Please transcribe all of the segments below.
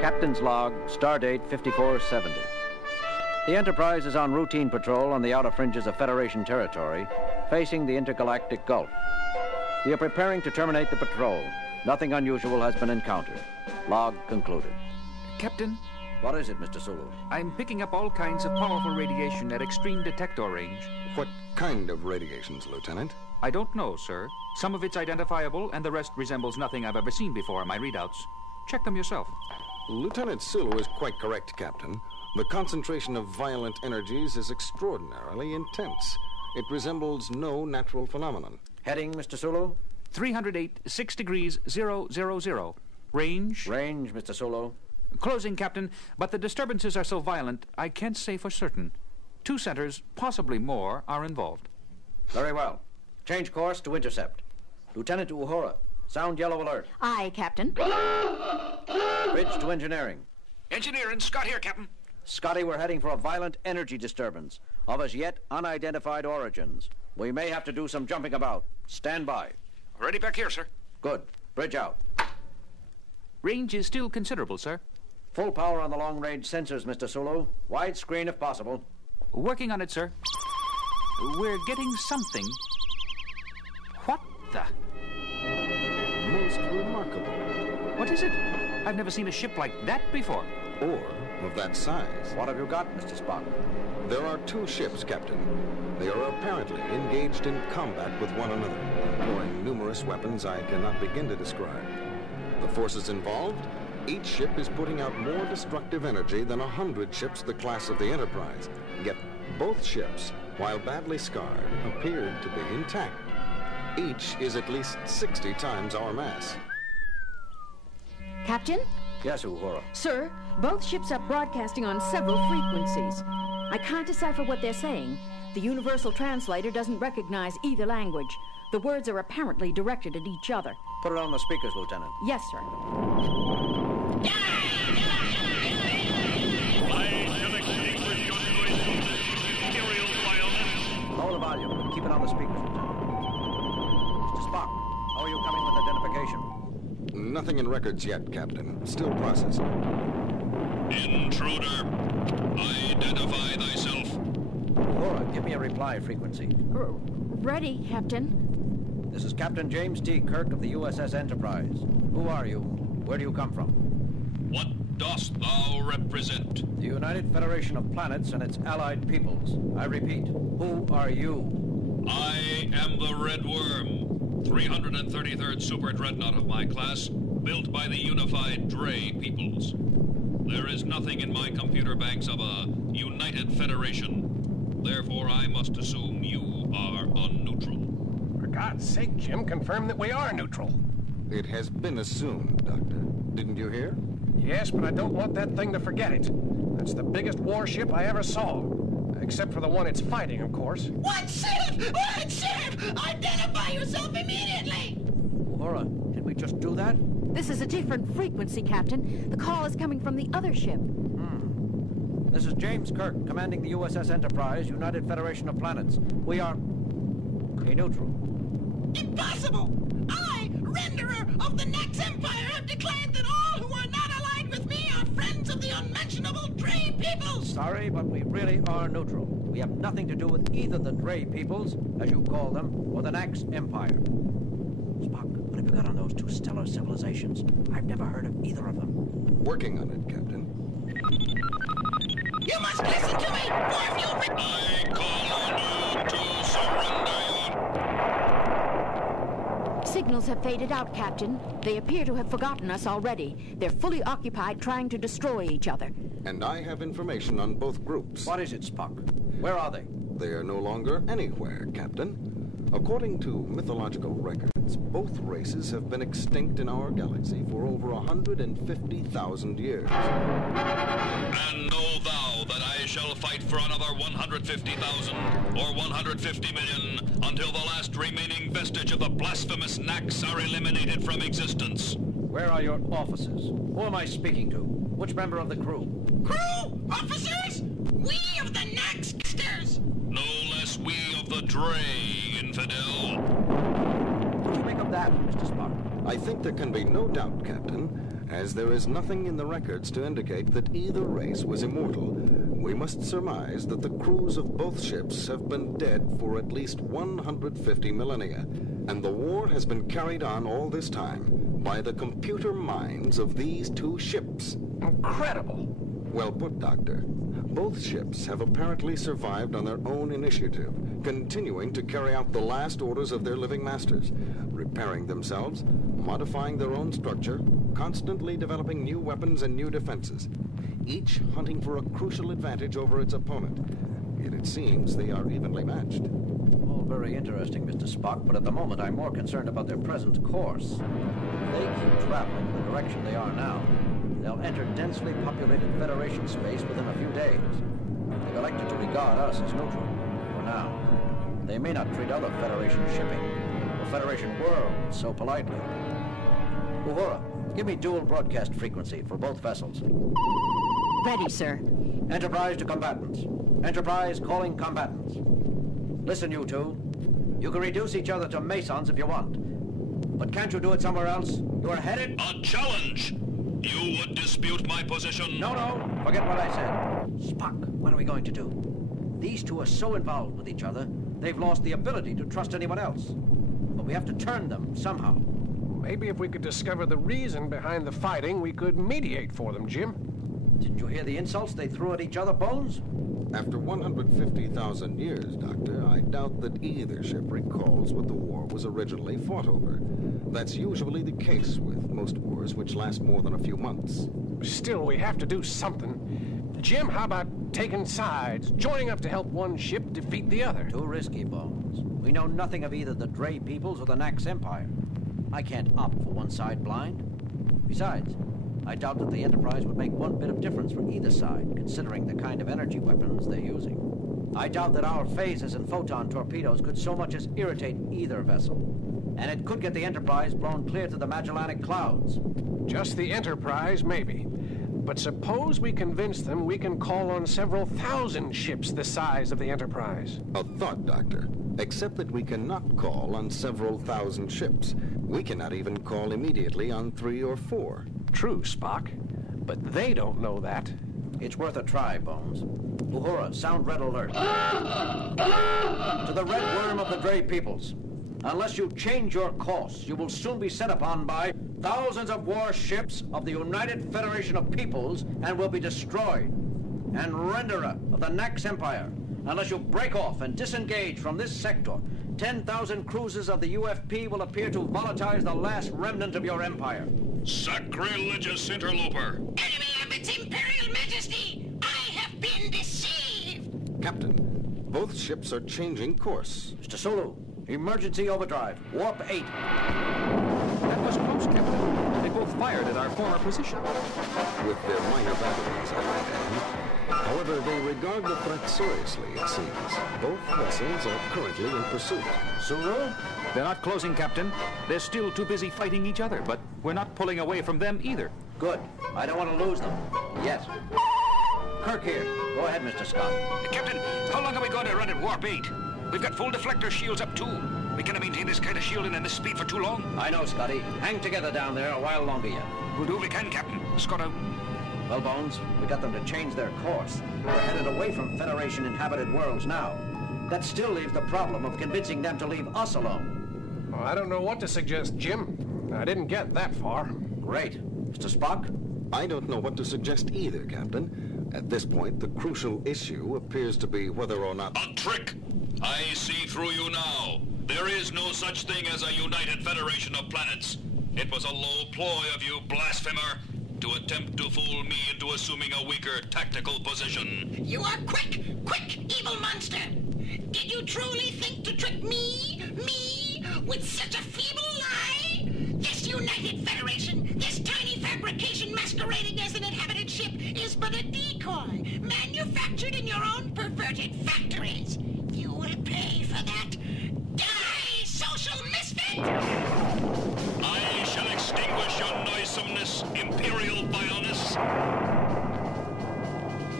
Captain's log, stardate 5470. The Enterprise is on routine patrol on the outer fringes of Federation territory, facing the intergalactic Gulf. We are preparing to terminate the patrol. Nothing unusual has been encountered. Log concluded. Captain? What is it, Mr. Sulu? I'm picking up all kinds of powerful radiation at extreme detector range. What kind of radiations, Lieutenant? I don't know, sir. Some of it's identifiable, and the rest resembles nothing I've ever seen before in my readouts. Check them yourself. Lieutenant Sulu is quite correct, Captain. The concentration of violent energies is extraordinarily intense. It resembles no natural phenomenon. Heading, Mr. Sulu? 308, 6 degrees, 000. Range? Range, Mr. Sulu. Closing, Captain, but the disturbances are so violent, I can't say for certain. 2 centers, possibly more, are involved. Very well. Change course to intercept. Lieutenant Uhura, sound yellow alert. Aye, Captain. Bridge to engineering. Engineering, Scott here, Captain. Scotty, we're heading for a violent energy disturbance of as yet unidentified origins. We may have to do some jumping about. Stand by. Ready back here, sir. Good. Bridge out. Range is still considerable, sir. Full power on the long-range sensors, Mr. Sulu. Wide screen if possible. Working on it, sir. We're getting something. What the? Most remarkable. What is it? I've never seen a ship like that before. Or of that size. What have you got, Mr. Spock? There are 2 ships, Captain. They are apparently engaged in combat with one another, employing numerous weapons I cannot begin to describe. The forces involved, each ship is putting out more destructive energy than 100 ships the class of the Enterprise. Yet both ships, while badly scarred, appeared to be intact. Each is at least 60 times our mass. Captain? Yes, Uhura. Sir, both ships are broadcasting on several frequencies. I can't decipher what they're saying. The universal translator doesn't recognize either language. The words are apparently directed at each other. Put it on the speakers, Lieutenant. Yes, sir. I shall extinguish your noise from this imperial violence. Lower the volume, but keep it on the speakers, Lieutenant. Mr. Spock, how are you coming with identification? Nothing in records yet, Captain. Still processing. Intruder, identify thyself. Uhura, give me a reply frequency. Ready, Captain. This is Captain James T. Kirk of the USS Enterprise. Who are you? Where do you come from? What dost thou represent? The United Federation of Planets and its allied peoples. I repeat, who are you? I am the Red Worm, 333rd Super Dreadnought of my class, built by the unified Dre peoples. There is nothing in my computer banks of a United Federation. Therefore, I must assume you are unneutral. For God's sake, Jim, confirm that we are neutral. It has been assumed, Doctor. Didn't you hear? Yes, but I don't want that thing to forget it. That's the biggest warship I ever saw. Except for the one it's fighting, of course. What ship? What ship? Identify yourself immediately! Uhura, did we just do that? This is a different frequency, Captain. The call is coming from the other ship. This is James Kirk, commanding the USS Enterprise, United Federation of Planets. We are a neutral. Impossible! I, renderer of the Nex Empire, have declared that all who are not allied with me are friends of the unmentionable Dre peoples! Sorry, but we really are neutral. We have nothing to do with either the Dre peoples, as you call them, or the Nex Empire. Spock, what have you got on those 2 stellar civilizations? I've never heard of either of them. Working on it, Captain. You must listen to me, or if you... I call on you to surrender your... Signals have faded out, Captain. They appear to have forgotten us already. They're fully occupied trying to destroy each other. And I have information on both groups. What is it, Spock? Where are they? They are no longer anywhere, Captain. According to mythological records, both races have been extinct in our galaxy for over 150,000 years. And know thou that I shall fight for another 150,000 or 150 million until the last remaining vestige of the blasphemous Nax are eliminated from existence. Where are your officers? Who am I speaking to? Which member of the crew? Crew? Officers? We of the Naxsters! No less we of the Dre, infidel. What do you make of that, Mr. Spock? I think there can be no doubt, Captain, as there is nothing in the records to indicate that either race was immortal. We must surmise that the crews of both ships have been dead for at least 150 millennia, and the war has been carried on all this time by the computer minds of these two ships. Incredible. Well put, Doctor. Both ships have apparently survived on their own initiative, continuing to carry out the last orders of their living masters, repairing themselves, modifying their own structure, constantly developing new weapons and new defenses, each hunting for a crucial advantage over its opponent. Yet it seems they are evenly matched. All very interesting, Mr. Spock, but at the moment I'm more concerned about their present course. If they keep traveling in the direction they are now, they'll enter densely populated Federation space within a few days. They've elected to regard us as neutral, for now. They may not treat other Federation shipping or Federation worlds so politely. Uhura, give me dual broadcast frequency for both vessels. Ready, sir. Enterprise to combatants. Enterprise calling combatants. Listen, you two. You can reduce each other to Masons if you want. But can't you do it somewhere else? You are headed... A challenge! You would dispute my position? No, forget what I said. Spock, what are we going to do? These two are so involved with each other, they've lost the ability to trust anyone else. But we have to turn them somehow. Maybe if we could discover the reason behind the fighting, we could mediate for them, Jim. Didn't you hear the insults they threw at each other, Bones? After 150,000 years, Doctor, I doubt that either ship recalls what the war was originally fought over. That's usually the case with most wars which last more than a few months. Still, we have to do something. Jim, how about taking sides, joining up to help one ship defeat the other? Too risky, Bones. We know nothing of either the Dre peoples or the Nax Empire. I can't opt for one side blind. Besides, I doubt that the Enterprise would make one bit of difference for either side, considering the kind of energy weapons they're using. I doubt that our phasers and photon torpedoes could so much as irritate either vessel. And it could get the Enterprise blown clear to the Magellanic Clouds. Just the Enterprise, maybe. But suppose we convince them we can call on several thousand ships the size of the Enterprise. A thought, Doctor. Except that we cannot call on several thousand ships. We cannot even call immediately on 3 or 4. True, Spock. But they don't know that. It's worth a try, Bones. Uhura, sound red alert. To the red worm of the Dre peoples. Unless you change your course, you will soon be set upon by thousands of warships of the United Federation of Peoples and will be destroyed. And Renderer of the Nax Empire. Unless you break off and disengage from this sector, 10,000 cruisers of the UFP will appear to volatilize the last remnant of your empire. Sacrilegious interloper! Enemy of its Imperial Majesty, I have been deceived! Captain, both ships are changing course. Mr. Sulu, emergency overdrive, warp 8. That was close, Captain. They both fired at our former position. With their minor batteries, I might add. However, they regard the threat seriously, it seems. Both vessels are currently in pursuit. Sulu? They're not closing, Captain. They're still too busy fighting each other, but we're not pulling away from them either. Good. I don't want to lose them. Yet. Kirk here. Go ahead, Mr. Scott. Captain, how long are we going to run at warp 8? We've got full deflector shields up too. We cannot maintain this kind of shielding and this speed for too long. I know, Scotty. Hang together down there a while longer yet. We'll do what we can, Captain. Scott out. Well, Bones, we got them to change their course. We're headed away from Federation-inhabited worlds now. That still leaves the problem of convincing them to leave us alone. Well, I don't know what to suggest, Jim. I didn't get that far. Great. Mr. Spock? I don't know what to suggest either, Captain. At this point, the crucial issue appears to be whether or not... A trick! I see through you now. There is no such thing as a united federation of planets. It was a low ploy of you, blasphemer, to attempt to fool me into assuming a weaker tactical position. You are quick, evil monster! Did you truly think to trick me, with such a feeble lie? This United Federation, this tiny fabrication masquerading as an inhabited ship, is but a decoy, manufactured in your own perverted factories. You will pay for that. Die, social misfit! I shall extinguish your noisomeness, Imperial Bioness.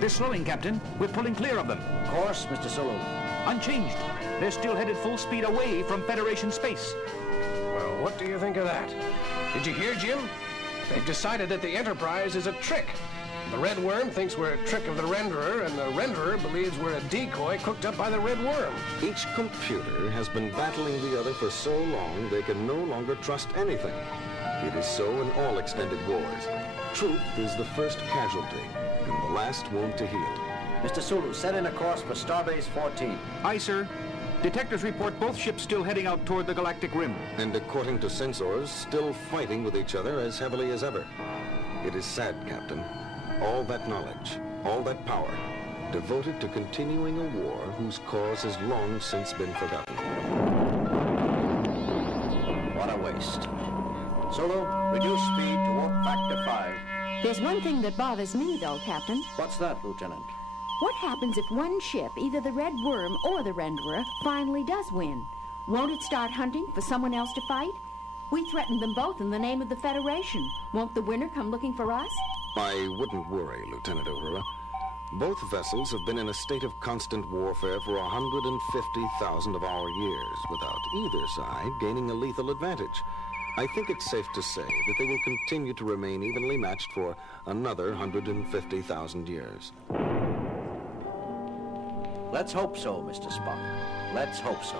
They're slowing, Captain. We're pulling clear of them. Course, Mr. Sulu. Unchanged. They're still headed full speed away from Federation space. Well, what do you think of that? Did you hear, Jim? They've decided that the Enterprise is a trick. The Red Worm thinks we're a trick of the Renderer, and the Renderer believes we're a decoy cooked up by the Red Worm. Each computer has been battling the other for so long they can no longer trust anything. It is so in all extended wars. Truth is the first casualty, and the last wound to heal. Mr. Sulu, set in a course for Starbase 14. Aye, sir. Detectors report both ships still heading out toward the galactic rim. And according to sensors, still fighting with each other as heavily as ever. It is sad, Captain. All that knowledge, all that power, devoted to continuing a war whose cause has long since been forgotten. What a waste. Sulu, reduce speed to warp factor 5. There's one thing that bothers me, though, Captain. What's that, Lieutenant? What happens if one ship, either the Red Worm or the Renderer, finally does win? Won't it start hunting for someone else to fight? We threatened them both in the name of the Federation. Won't the winner come looking for us? I wouldn't worry, Lieutenant Uhura. Both vessels have been in a state of constant warfare for 150,000 of our years, without either side gaining a lethal advantage. I think it's safe to say that they will continue to remain evenly matched for another 150,000 years. Let's hope so, Mr. Spock. Let's hope so.